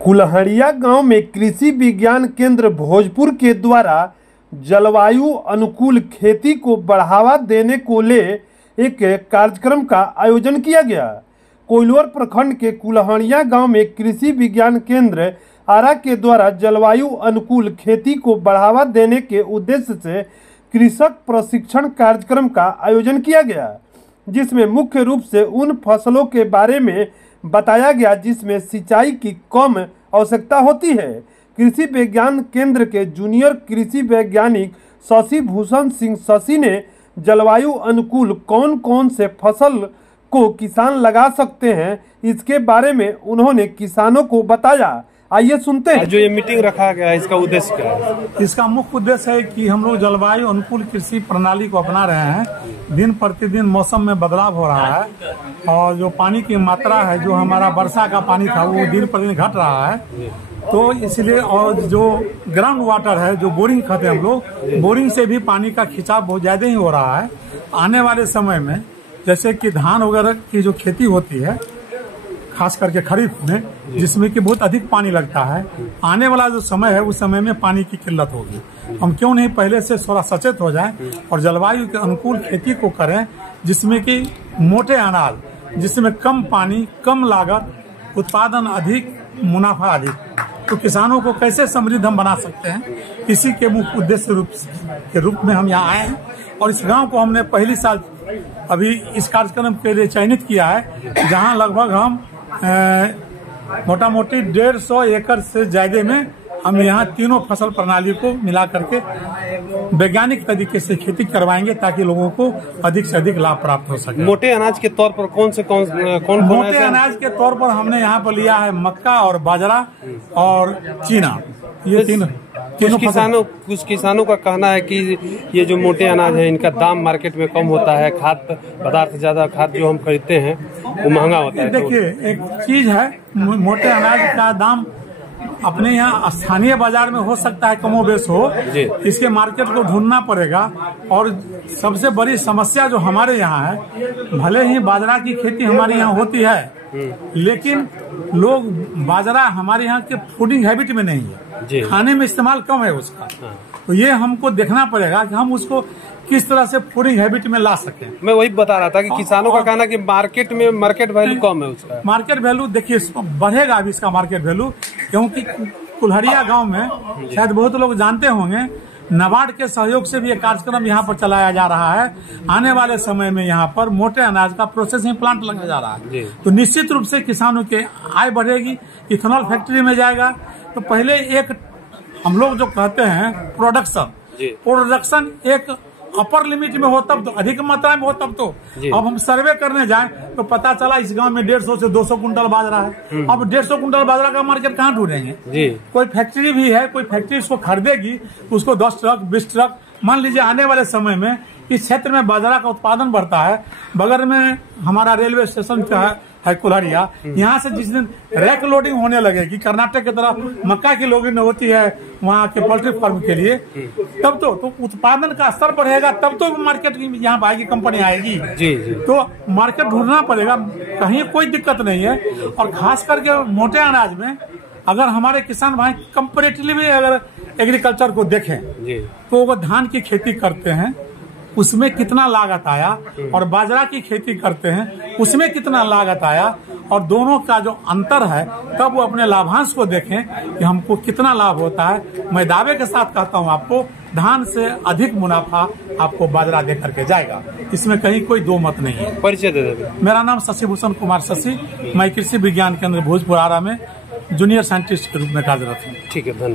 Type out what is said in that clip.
कुल्हड़िया गांव में कृषि विज्ञान केंद्र भोजपुर के द्वारा जलवायु अनुकूल खेती को बढ़ावा देने को ले एक कार्यक्रम का आयोजन किया गया। कोइलवर प्रखंड के कुल्हड़िया गांव में कृषि विज्ञान केंद्र आरा के द्वारा जलवायु अनुकूल खेती को बढ़ावा देने के उद्देश्य से कृषक प्रशिक्षण कार्यक्रम का आयोजन किया गया, जिसमें मुख्य रूप से उन फसलों के बारे में बताया गया जिसमें सिंचाई की कम आवश्यकता होती है। कृषि विज्ञान केंद्र के जूनियर कृषि वैज्ञानिक शशि भूषण सिंह शशि ने जलवायु अनुकूल कौन कौन से फसल को किसान लगा सकते हैं, इसके बारे में उन्होंने किसानों को बताया। आइए सुनते हैं। जो ये मीटिंग रखा गया है, इसका उद्देश्य क्या है? इसका मुख्य उद्देश्य है कि हम लोग जलवायु अनुकूल कृषि प्रणाली को अपना रहे हैं। दिन प्रतिदिन मौसम में बदलाव हो रहा है और जो पानी की मात्रा है, जो हमारा वर्षा का पानी था, वो दिन प्रतिदिन घट रहा है। तो इसलिए और जो ग्राउंड वाटर है, जो बोरिंग कहते हैं हम लोग, बोरिंग से भी पानी का खिंचाव बहुत ज्यादा ही हो रहा है। आने वाले समय में जैसे कि धान वगैरह की जो खेती होती है, खास करके खरीफ में, जिसमें कि बहुत अधिक पानी लगता है, आने वाला जो समय है उस समय में पानी की किल्लत होगी। हम क्यों नहीं पहले से थोड़ा सचेत हो जाएं और जलवायु के अनुकूल खेती को करें, जिसमें कि मोटे अनाज, जिसमें कम पानी, कम लागत, उत्पादन अधिक, मुनाफा अधिक। तो किसानों को कैसे समृद्ध हम बना सकते हैं, इसी के मुख्य उद्देश्य के रूप में हम यहाँ आए हैं। और इस गांव को हमने पहली साल अभी इस कार्यक्रम के लिए चयनित किया है, जहां लगभग हम मोटा मोटी 150 एकड़ से ज्यादा में हम यहाँ तीनों फसल प्रणाली को मिला करके वैज्ञानिक तरीके से खेती करवाएंगे, ताकि लोगों को अधिक से अधिक लाभ प्राप्त हो सके। मोटे अनाज के तौर पर कौन मोटे अनाज के तौर पर हमने यहाँ पर लिया है मक्का और बाजरा और चीना। ये तीनों कुछ किसानों का कहना है कि ये जो मोटे अनाज है, इनका दाम मार्केट में कम होता है, खाद्य पदार्थ ज्यादा, खाद जो हम खरीदते हैं वो महंगा होता है। देखिए, एक चीज है, मोटे अनाज का दाम अपने यहाँ स्थानीय बाजार में हो सकता है कमो बेश हो, इसके मार्केट को ढूंढना पड़ेगा। और सबसे बड़ी समस्या जो हमारे यहाँ है, भले ही बाजरा की खेती हमारे यहाँ होती है, लेकिन लोग बाजरा हमारे यहाँ के फूडिंग हैबिट में नहीं है, खाने में इस्तेमाल कम है उसका। तो ये हमको देखना पड़ेगा कि हम उसको किस तरह से फूडिंग हैबिट में ला सके। मैं वही बता रहा था कि किसानों का कहना कि मार्केट वैल्यू कम है उसका। मार्केट वैल्यू देखिए बढ़ेगा अभी इसका मार्केट वैल्यू, क्योंकि कुल्हड़िया गांव में शायद बहुत लोग जानते होंगे, नाबार्ड के सहयोग से भी एक कार्यक्रम यहाँ पर चलाया जा रहा है। आने वाले समय में यहाँ पर मोटे अनाज का प्रोसेसिंग प्लांट लगाया जा रहा है, तो निश्चित रूप से किसानों के आय बढ़ेगी, इथेनॉल फैक्ट्री में जाएगा। तो पहले एक हम लोग जो कहते हैं प्रोडक्शन एक अपर लिमिट में हो तब तो, अधिक मात्रा में हो तब तो। अब हम सर्वे करने जाएं तो पता चला इस गांव में 150 से 200 कुंटल बाजरा है। अब 150 कुंटल बाजरा का मार्केट कहाँ ढूंढेंगे? कोई फैक्ट्री भी है, कोई फैक्ट्री उसको खरीदेगी, उसको 10 ट्रक 20 ट्रक, मान लीजिए आने वाले समय में इस क्षेत्र में बाजरा का उत्पादन बढ़ता है। बगल में हमारा रेलवे स्टेशन का है कुल्हड़िया, यहाँ से जिस दिन रैक लोडिंग होने लगेगी, कर्नाटक की तरफ मक्का की लोडिंग होती है वहाँ के पोल्ट्री फार्म के लिए, तब तो उत्पादन का स्तर बढ़ेगा, तब तो मार्केट यहाँ आएगी, कंपनी आएगी। तो मार्केट ढूंढना पड़ेगा, कहीं कोई दिक्कत नहीं है। और खास करके मोटे अनाज में अगर हमारे किसान भाई कंपेरेटिवली अगर एग्रीकल्चर को देखें, तो वो धान की खेती करते हैं, उसमें कितना लागत आया, और बाजरा की खेती करते हैं, उसमें कितना लागत आया, और दोनों का जो अंतर है, तब वो अपने लाभांश को देखें कि हमको कितना लाभ होता है। मैं दावे के साथ कहता हूँ, आपको धान से अधिक मुनाफा आपको बाजरा दे करके जाएगा, इसमें कहीं कोई दो मत नहीं है। परिचय दे दें। मेरा नाम शशि भूषण कुमार शशि, मैं कृषि विज्ञान केंद्र भोजपुर आरा में जूनियर साइंटिस्ट के रूप में कार्यरत हूँ। ठीक है, धन्यवाद।